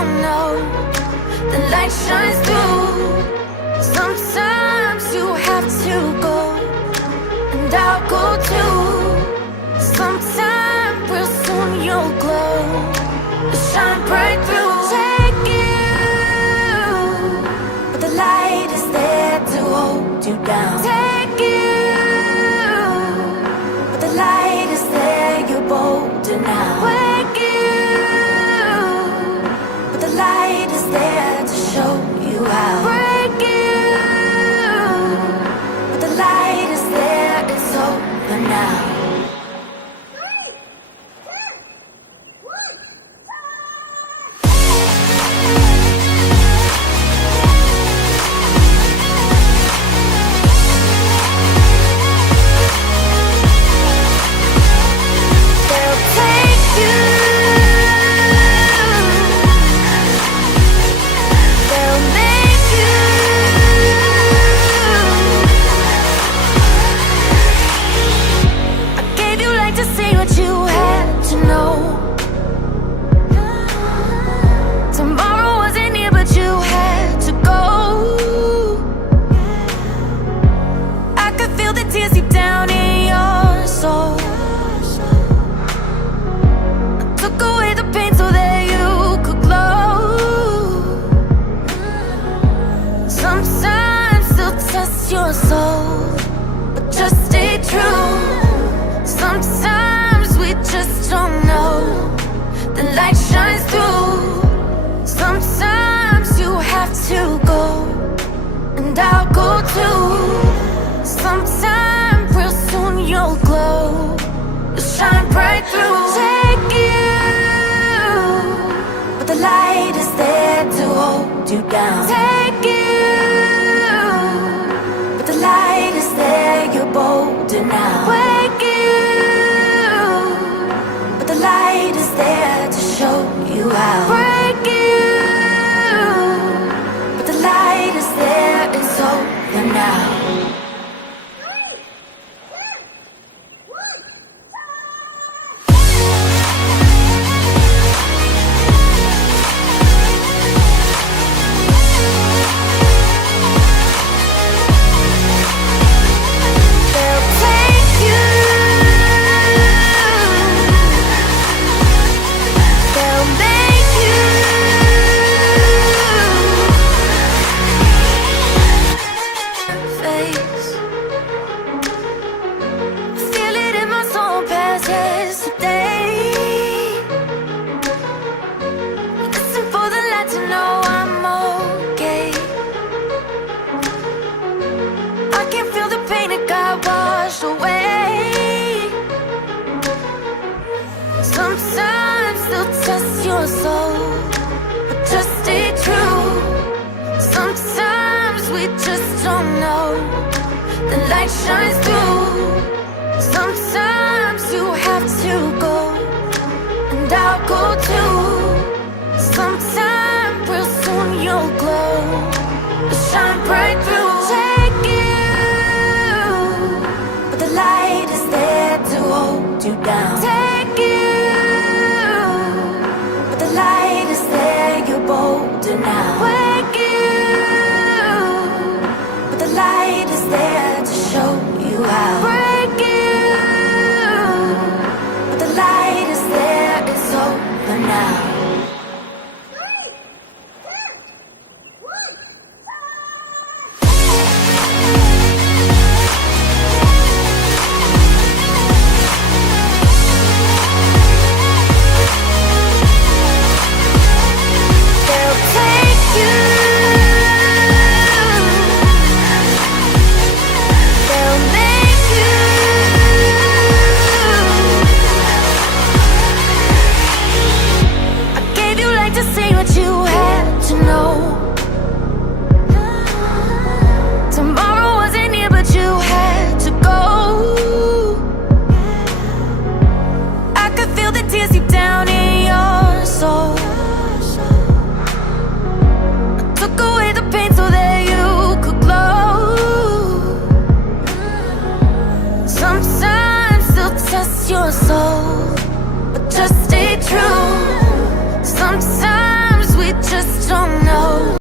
don't know. The light shines through. Sometimes you have to go, and I'll go too. Sometime real soon you'll glow, shine bright through. Take you, but the light is there to hold you down. Take you, but the light is there, you're bolder now. Wake you, but the light is there to show you how. Break you, but the light is there, it's over now. Your soul, but just stay true. Sometimes we just don't know. The light shines through. Sometimes you have to go, and I'll go too. Sometime real soon you'll glow, you'll shine bright through. Take you, but the light is there to hold you down. Take you, light is there, you're bolder now. Wake you, but the light is there to show you how. Break you, but the light is there, it's over now. Sometimes they'll test your soul, but just stay true. Sometimes we just don't know. The light shines through. Sometimes you have to go, and I'll go too. Sometime real soon you'll glow.